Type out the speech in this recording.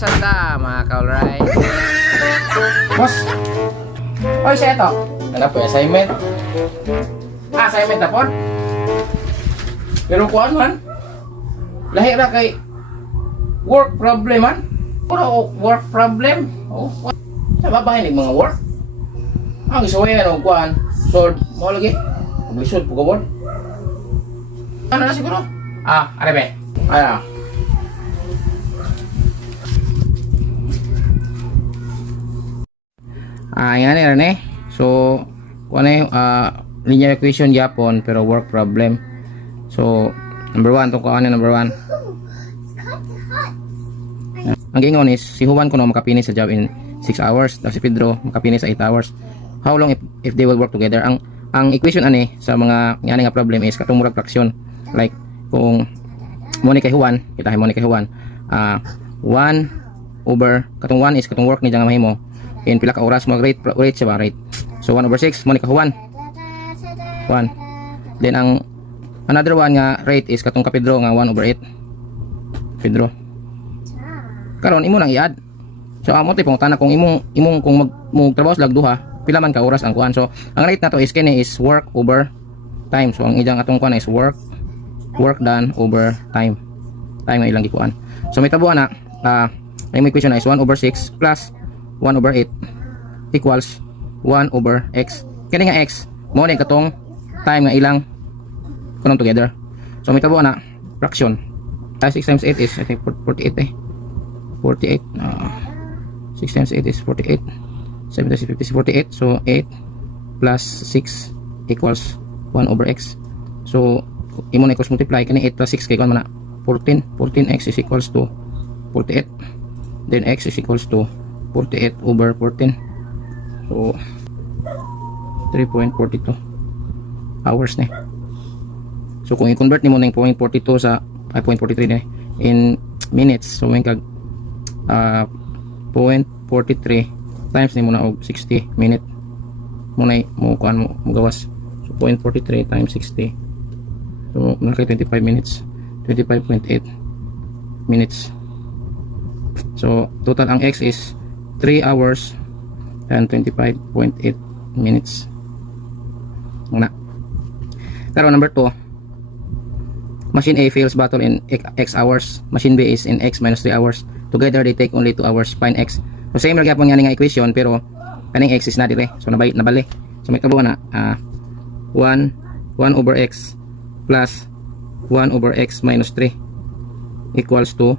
Santa, mga ka-alright. Boss! Oy, siya ito. Ano po, assignment? Assignment na po? Pero kuhaan man. Lahi ra kay work problem man. Puro work problem. Oh, sa babae ni mga work. Ang isuwayan o kuhaan. Sword. Mo lagi. Paglisod po ka, ano na siguro? Arebe. Ayan. Yan eh. So, linear equation Japon pero work problem. So, number 1 tong kuan number 1. Ang gingon is si Juan kuno makapinis sa job in 6 hours, tapos si Pedro makapinis sa 8 hours. How long if they will work together? Ang equation ani sa mga ngani nga problem is katong murag fraction. Like kung mo ni kay Juan, kita mo ni kay Juan, 1 over katong 1 is katong work ni nga mahimo. In pila ka oras mo rate siya ba rate. So 1 over 6 mo ni ka 1. Then ang another one nga rate is katong ka Pedro nga 1 over 8. Pedro. Karon imo nang i-add. So amo ti pangutana kung imong kung magtrabaho lag duha, pila man ka oras ang kuan. So ang rate nato is kini is work over time. So ang ijang atong kuan is work done over time. Time nga ilang gikuan. So may tabuan na ang equation na is 1 over 6 plus 1 over 8 equals 1 over x. Kani nga x mo ni katong time nga ilang kunong together. So may tabuan na fraction. 6 times 8 is I think 48 eh. 48 6 times 8 is 48. 7 times 50 is 48. So 8 plus 6 equals 1 over x. So imo na equals multiply kani 8 plus 6 kay kuan man na 14. 14x is equals to 48. Then x is equals to 48 over 14. So 3.42 hours na. So kung i-convert nimo ng 0.42 sa 0.43 na in minutes, so may kag 0.43 times nimo na og 60 minute mo na mo kuan mo gawas. So 0.43 times 60, so naka 25 minutes, 25.8 minutes. So total ang x is 3 hours and 25.8 minutes. Una. Karon number 2. Machine A fails battle in x hours. Machine B is in x minus 3 hours. Together they take only 2 hours. Find x. So same ra gyapon nga nga equation pero kaning x is na dire. So nabali. So may tabuan na 1 over x plus 1 over x minus 3 equals to